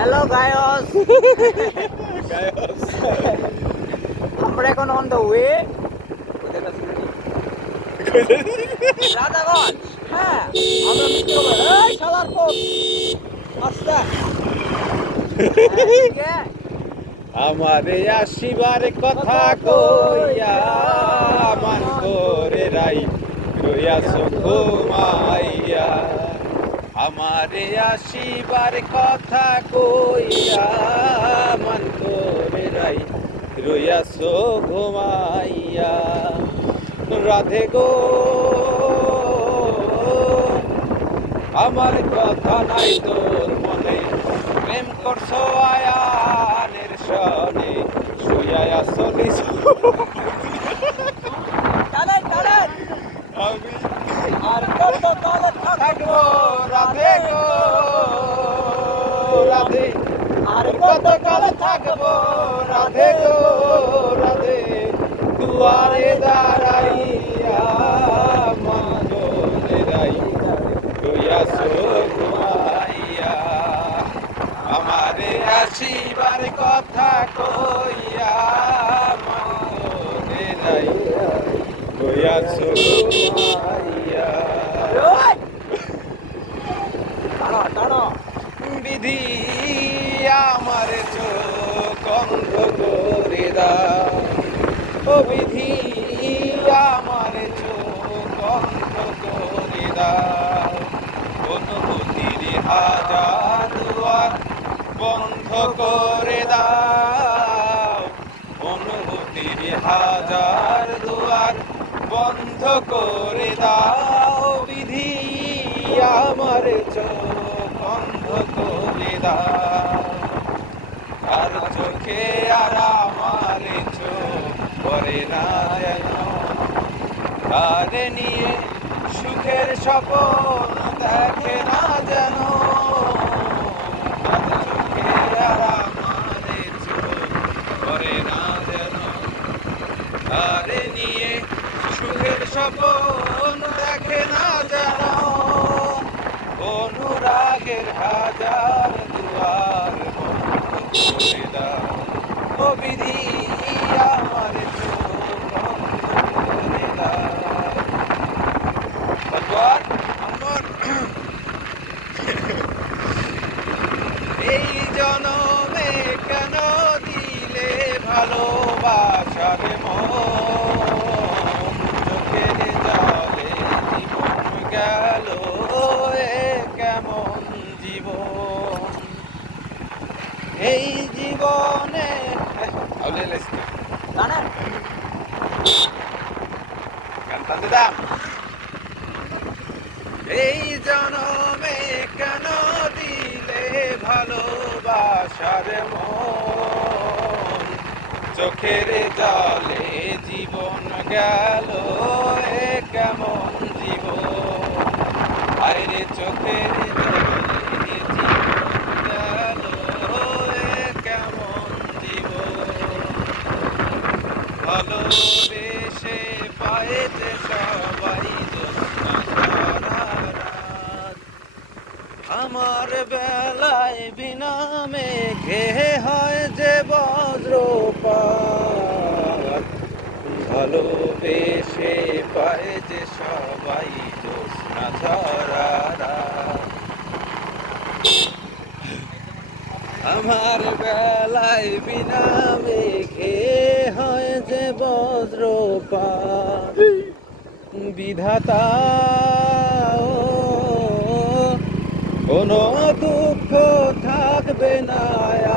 Hello গায়স, গায়স। আমরা এখন on the way Rajganj. হ্যাঁ, আমরা মিষ্টি খাবো। এই শালার পোক, আস্তে। আমারে আসিবার কথা কইয়া আমার তোরে রাই রইয়াছ ঘুমাইয়া। আমারে আসিবার কথা কইয়া আমার তোরে রাই রইয়াছ ঘুমাইয়া। রাধে গো আমার কথা নাই তোর মনে, প্রেম করছো আয়ানের সনে, শুয়ায়া চলিস আমি আর কত কাল থাকবো রাধে গো রাধে, আর কত কাল থাকবো রাধে গো রাধে, দুয়ারে দাঁড়াইয়া মন তোরে রাই রইয়াছ ঘুমাইয়া। আমারে আসিবার কথা কইয়া মনে নাই রইয়াছ ঘুমাইয়া। বিধি আমার চোখ অন্ধ করে দাও, ও বিধি আমার চোখ অন্ধ করে দাও। অনুভূতির হাজার দুয়ার বন্ধ করে দাও, অনুভূতির হাজার দুয়ার বন্ধ করে দাও। বিধি আমার চোখ বন্ধ করে দাও, আর চোখে আর আমার চোখ করে না যেন তারে নিয়ে সুখের স্বপ্ন দেখে না যেন। আর চোখে আর আমার চোখ করে না যেন তারে নিয়ে সুখের স্বপ্ন দেখে না যেন। অনুরাগের হাজার দুয়ার বন্ধ করে দাও, ও বিধি আমার চোখ বন্ধ করে দাও। ভগবান আমার এই জনমে কেন দিলে ভালোবাসার মন, চোখের জলে জীবন গেল এ কেমন জীবন। এই জীবনে গান টানতে দাম। এই জনমে কেন দিলে ভালোবাসার মন, চোখের জলে জীবন গেল এ কেমন জীবন। আরে চোখের জলে জীবন গেল এ কেমন জীবন। ভালোবেসে পায়েতে সবাই জ্যোৎস্না সারা রাত, আমার বেলায় বিনা মেঘে হয় যে বজ্রপাত। ভালোবেসে পায় যে সবাই জ্যোৎস্না সারা রাত, আমার বেলায় বিনা মেঘে হয় যে বজ্রপাত। বিধাতা কোনো দুঃখ থাকবে না,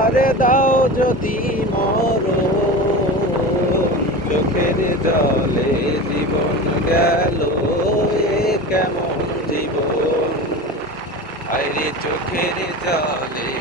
আরে দাও যদি মরণ। চোখের জলে জীবন গেল এ কেমন জীবন, আরে চোখের জলে